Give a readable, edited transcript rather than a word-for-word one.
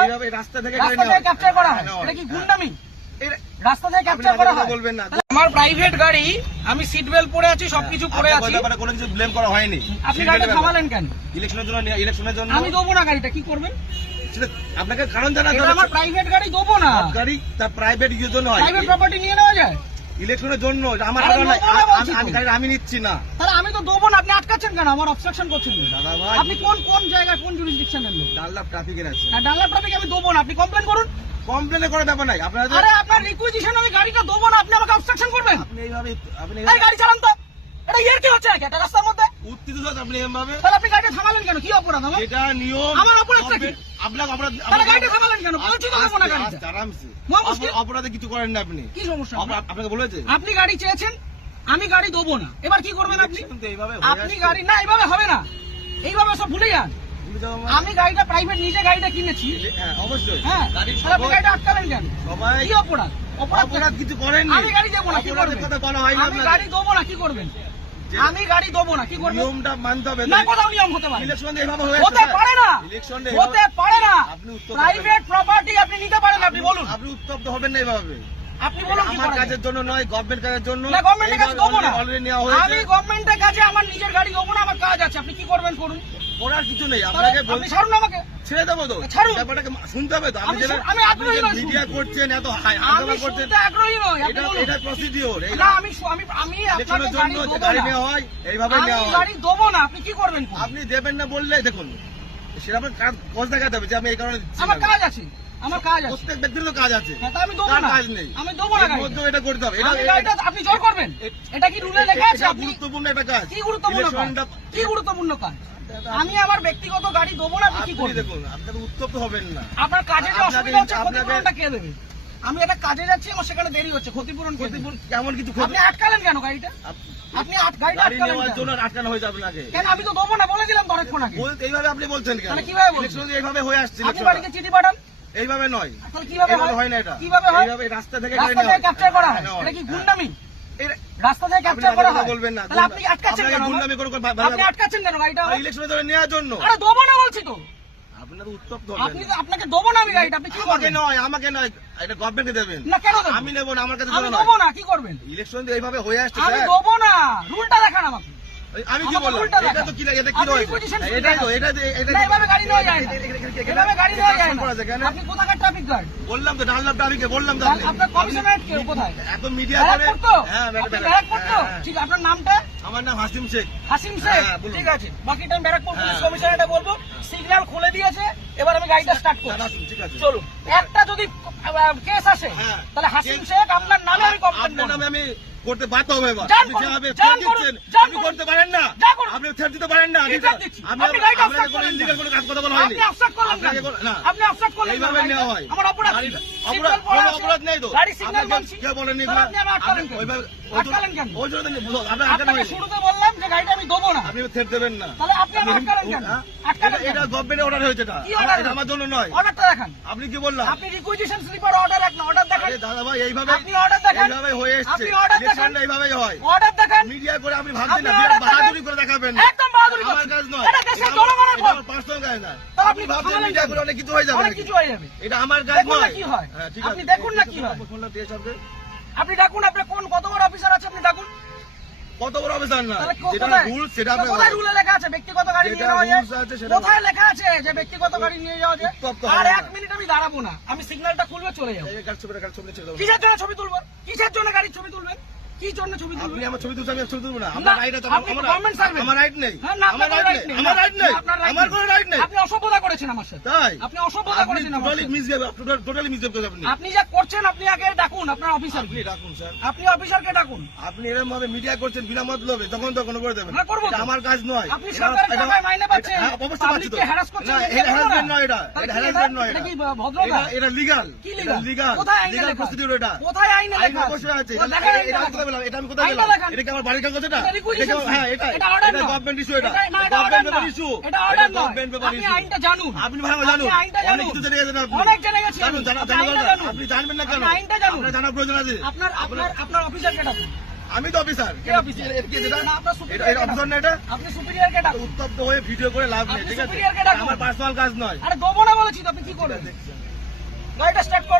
হয়? রাস্তা থেকে ক্যাপচার করা হয়, এটা কি গুন্ডামি? রাস্তা থেকে ক্যাপচার করা হয়? বলবেন না, আমার প্রাইভেট গাড়ি, আমি সিট বেল্ট পরে আছি, সবকিছু করে আছি, কোনো কিছু ব্লেম করা হয়নি। আপনি গাড়িটা থামালেন কেন? ইলেকশনের জন্য আমি দেবো না গাড়িটা, কি করবেন? আপনাকে কারণ জানা এটা আমার প্রাইভেট গাড়ি, দেবো না। গাড়ি তার প্রাইভেট ইউজের জন্য হয়, প্রাইভেট প্রপার্টি নিয়ে নেওয়া যায় ইলেকশনের জন্য। আমার আরে আমি নিচ্ছি না, তাহলে আমি তো দেবো না। আপনি আটকাচ্ছেন কেন? আমার অবস্ট্রাকশন করছেন। দাদা ভাই, আপনি কোন জায়গায়, কোন জুরিসডিকশনের লোক? ডানলাপ ট্রাফিকের আছে। ডানলাপ ট্রাফিক আমি দেবো না, আপনি কমপ্লেন করুন। কমপ্লেন করার ব্যাপার নাই আপনার। আরে আপনার রিকুইজিশন, আমি গাড়িটা দেবো না, আপনি আমাকে অবস্ট্রাকশন করবেন? আপনি গাড়ি চালান তো, এটা ইয়ার কি হচ্ছে নাকি একটা রাস্তার মধ্যে? উত্তেজিত আপনি এভাবে, তাহলে আপনি গাড়িটা থামালেন কেন? কি অপরাধ আমার? এটা নিয়ম। আমার অপরাধটা কি? আপনাকে অপরাধ, তাহলে গাড়িটা থামালেন কেন? বলছি তো দেবো না গাড়িটা। আরামসে, মুশকিল। অপরাধে কিছু করেন না আপনি। কি সমস্যা? আপনাকে বলেছে আপনি গাড়ি চেয়েছেন, আমি গাড়ি দেবো না, এবার কি করবেন আপনি? এইভাবে আপনি গাড়ি না, এইভাবে হবে না, এইভাবে সব ভুলে যান। আমি গাড়িটা প্রাইভেট, নিজে গাড়িটা কিনেছি। হ্যাঁ অবশ্যই। হ্যাঁ, তাহলে আপনি গাড়িটা আটকালেন কেন? সবাই কি অপরাধ? অপরাধ কিছু করেননি। আমি গাড়ি দেবো না, কি করবেন? কথা বলা হয় না, আমি গাড়ি দেবো না, কি করবেন? আমি গাড়ি দেবো না, কি করবেন? নিয়মটা মানতে হবে। না, কোথাও নিয়ম হতে পারে? ইলেকশন এইভাবে হয়ে হতে পারে না, ইলেকশন হতে পারে না। আপনি উত্তর প্রাইভেট প্রপার্টি আপনি নিতে পারেন, আপনি বলুন। আপনি উত্তপ্ত হবেন না এইভাবে। আপনি বলুন কি আমার করা যায়? কাজের জন্য নয়, গভর্নমেন্ট কাজের জন্য। না, গভর্নমেন্টের কাছে দেবো না। অলরেডি নেওয়া হয়েছে। আমি গভর্নমেন্টের কাছে আমার নিজের গাড়ি দেবো না, আমার কাজ আছে। আপনি কি করবেন করুন, করার কিছু নেই। আপনাকে আপনি ছাড়ুন আমাকে। ছেড়ে দেবো তো, ছাড়ুন। ব্যাপারটাকে শুনতে হবে তো। আমি আগ্রহী নই মিডিয়া শুনতে। করছেন, এত আমি হাঙ্গামা করছেন, শুনতে আগ্রহী নই, আপনি বলুন। এটা প্রসিডিওর। না, আমি আপনাকে ইলেকশনের গাড়ি জন্য দেবো গাড়ি না। নেওয়া হয়, এইভাবে আমি নেওয়া হয়। গাড়ি দেবো না, আপনি কি করবেন করুন। আপনি দেবেন না বললে দেখুন, সেটা আপনার কাজ দেখাতে হবে যে আমি এই কারণে দিচ্ছি আমার না। কাজ আছে, আমার কাজ আছে। প্রত্যেক ব্যক্তির তো কাজ আছে, হ্যাঁ, তা আমি দেবো কার না। কাজ নেই? আমি দেবো না এর গাড়িটা। মধ্যেও এটা করতে হবে। আমি গাড়িটা আপনি জোর করবেন? এটা কি রুলে লেখা আছে? এটা আপনি গুরুত্বপূর্ণ একটা কাজ। কি গুরুত্বপূর্ণ কাজ? ইলেকশনটা- কি গুরুত্বপূর্ণ কাজ? আমি আমার ব্যক্তিগত গাড়ি দেবো না, আপনি কি আপনি করবেন? দেখুন, আপনাকে উত্তপ্ত হবেন না। আপনার কাজে যে আপনাকে- অসুবিধা হচ্ছে, আপনাকে- ক্ষতিপূরণটা কে দেবে? আমি একটা কাজে যাচ্ছি, আমার সেখানে দেরি হচ্ছে, ক্ষতিপূরণ কে দেবে? ক্ষতিপূরণ কেমন কিছু আপনি আটকালেন কেন গাড়িটা? আপনি গাড়িটা গাড়ি আটকালেন নেওয়ার কেন? জন্য আটকানো হয়েছে আপনাকে। কেন? আমি তো দেবো না বলে দিলাম তো অনেকক্ষণ আগে। এইভাবে আপনি বলছেন কেন? তাহলে কিভাবে বলছেন? ইলেকশন এইভাবে হয়ে আসছে। আপনি ইলেকশনটা। বাড়িতে চিঠি পাঠান। এইভাবে নয়, তাহলে কিভাবে এইভাবে হয়? হয় না এটা। কিভাবে হয়? এইভাবে রাস্তা থেকে রাস্তা থেকে ক্যাপচার করা হয়, এটা কি গুন্ডামি? রাস্তা থেকে ক্যাপচার করা হয়? বলবেন না, তাহলে আপনি আটকাচ্ছেন কেন? গুন্ডামি করে আপনি আটকাচ্ছেন কেন গাড়িটা? ইলেকশনের জন্য নেওয়ার জন্য। আরে দেবো না বলছি তো। আপনার উত্তপ্ত আপনি আপনাকে দেবো না আমি গাড়িটা, আপনি কি আমাকে করবেন? নয়, আমাকে নয়, এটা গভর্নমেন্টকে দেবেন। না, কেন দেবো? আমি নেবো না, আমার কাছে আমি জন্য দেবো নয়। না, কি করবেন? ইলেকশন এইভাবে হয়ে আসছে আমি স্যার। দেবো না, রুলটা দেখান আমাকে। আমি কি আমাকে বললাম? উল্টা এটা দেখান। তো কি এটা কি আপনি রয়েছে? position এটাই তো, দেখান। এটা না, এভাবে গাড়ি নেওয়া যায় না। এভাবে গাড়ি নেওয়া যায় না। করা যায় কেন? আপনি কোথাকার ট্রাফিক গার্ড? বললাম তো, ডানলাপ ট্রাফিকে বললাম তো। আপনি আপনার কমিশনারেট কে কোথায়? এত মিডিয়া করে। ব্যারাকপুর তো? হ্যাঁ, আপনি ব্যারাকপুর তো? হ্যাঁ। ঠিক, আপনার নামটা? আমার নাম হাসিম শেখ। হাসিম শেখ। হ্যাঁ, বলুন। ঠিক আছে, বাকিটা আমি ব্যারাকপুর পুলিশ হ্যাঁ। কমিশনারেটে বলবো। সিগন্যাল খুলে দিয়েছে, এবার আমি গাড়িটা স্টার্ট করছি। আসুন, ঠিক আছে। চলুন। একটা যদি কেস আসে, হ্যাঁ। তাহলে হাসিম শেখ আপনার নামে আমি কমপ্লেন আপনার করব। নামে আমি করতে বাধ্য হবে এবার। যান আপনি করুন, যেভাবে যান threat করুন, দিচ্ছেন, যান আপনি করুন। করতে পারেন না। যান করুন। আপনি threat দিতে পারেন না। কি threat দিচ্ছি? আমি আপনি গাড়িটা আপনাকে obstruct কোনো করলেন illegal কেন? কোনো কাজ কথা বলা হয়নি। আপনি obstruct করলেন কেন? আপনাকে না। আপনি obstruct করলেন কেন? এইভাবে নেওয়া হয়। আমার অপরাধ কি? গাড়িটা- সিগন্যাল অপরাধ- পড়া কোনো আছে। অপরাধ নেই তো। গাড়ি সিগন্যাল আপনাকে মানছি। কেউ বলেনি তাহলে আপনি আমার আটকালেন কেন? ওইভাবে- আটকালেন কেন? ওই জন্য আপনার আটকানো আপনাকে হয়নি। শুরুতে বললাম যে গাড়িটা আমি দেবো না। আপনি থ্রেট দেবেন না। তাহলে আপনি আমার আটকালেন কেন? হ্যাঁ? আটকালেন কেন? এটা গভর্নমেন্টের অর্ডার হয়েছে এটা। কি order? এটা আমার জন্য নয়। অর্ডারটা দেখান। আপনি কি বললাম? আপনি রিকুইজিশন স্লিপার অর্ডার এক না, অর্ডার দেখান। আরে দাদা ভাই, এইভাবে আপনি order দেখান। এইভাবে হয়ে এসেছে। আপনি order দেখান। ইলেকশনটা এইভাবেই হয়। অর্ডার দেখান। মিডিয়া করে আপনি ভাবছেন না, আপনি বিরাট order দেখান। বাহাদুরি করে দেখাবেন। একদম বাহাদুরি আমার করছেন। কাজ নয়। এটা দেশের জনগণের ভোট। পার্সোনাল কাজ না। তাহলে আপনি ভাবছেন থামালেন মিডিয়া কেন? করে অনেক কিছু হয়ে যাবে অনেক নাকি? কিছু হয়ে যাবে। এটা আমার কাজ দেখুন না নয়। কি হয়। হ্যাঁ, ঠিক আপনি আছে। দেখুন না কি হয়। ফোনটা দিয়ে সবকে। আপনি ডাকুন, আপনার কত বড় অফিসার আছে আপনি ডাকুন। কত বড় অফিসার না, তাহলে যেটা কোথায়? রুল সেটা আপনি কোথায় রুলে লেখা আছে ব্যক্তিগত গাড়ি নিয়ে যেটা যাওয়া যায়? rules আছে সেটা- কোথায় লেখা আছে যে ব্যক্তিগত গাড়ি নিয়ে যাওয়া যায়? উত্তপ্ত আর হবে এক না। মিনিট আমি দাঁড়াবো না, আমি সিগন্যালটা খুলবে চলে যাবো। এই কাজ ছবি ছেড়ে দেবো। কিসের জন্য ছবি তুলবেন? কিসের জন্য গাড়ির ছবি তুলবেন? কি জন্য ছবি আপনি তুলবেন? আমার ছবি তুলছেন, আমি ছবি তুলবো না। না, আমার রাইট আছে। আপনি government servant। আমার রাইট নেই। হ্যাঁ, না, আমার আপনার রাইট right নেই। নেই। আমার রাইট নেই। আপনার right আমার নেই। কোনো রাইট নেই। আপনি অসভ্যতা করেছেন আমার সাথে। তাই আপনি অসভ্যতা করেছেন আমার টোটালি সাথে। মিসবিহেভ, টোটালি মিসবিহেভ করেছেন আপনি। আপনি যা করছেন, আপনি আগে ডাকুন আপনার অফিসার। আপনি ডাকুন স্যার। আপনি অফিসারকে ডাকুন। আপনি এরকম ভাবে মিডিয়া করছেন বিনা মতলবে, তখন তো কোনো করে দেবেন। হ্যাঁ, করবো তো। এটা আমার কাজ নয়। আপনি সরকারের টাকায় মাইনে পাচ্ছেন, হ্যাঁ, অবশ্যই পাচ্ছি তো। পাবলিককে হ্যারাস করছেন, না, এটা এটা করবো না। harassment নয় এটা। তাহলে এটা কি harassment নয় এটা এটা। কি ভদ্রতা? এটা legal। কি এটা লিগাল? legal। কোথায় আইনে legal লেখা? procedure এটা। কোথায় আইনে আইন লেখা? অবশ্যই আছে। ও, দেখান আইনটা এটা আমি দেখান। কোথায় পেলাম? এটা আমি কোথায় আইনটা পেলাম? দেখান। এটা কি আমার বাড়ির কাগজ এটা? এটা requisition হ্যাঁ, এটা এটা order নয়। গভর্নমেন্ট ইস্যু এটা। এটা না, এটা order গভর্নমেন্ট পেপার নয়। ইস্যু। এটা order নয়। গভর্নমেন্ট পেপার আপনি ইস্যু। আইনটা জানুন। আপনি ভালো জানুন। আপনি আইনটা অনেক জানুন। কিছু জেনে গেছেন আপনি। অনেক জেনে গেছি আমি। জানুন, জানা আপনি আইনটা দরকার। জানুন। আপনি জানবেন না কেন? আপনি আইনটা জানুন। আপনার জানার প্রয়োজন আছে। আপনার অফিসারকে ডাকুন। আমি তো অফিসার কে অফিসার? না, আপনার superior এটা কে অফিসার ডাকুন। না এটা আপনি সুপিরিয়র কে ডাকুন। উত্তপ্ত হয়ে ভিডিও করে লাভ নেই আপনি ঠিক আছে superior কে ডাকুন। আমার পার্সোনাল কাজ নয় আরে দেবো না বলেছি তো, আপনি কি করবেন? গাড়িটা স্টার্ট করুন।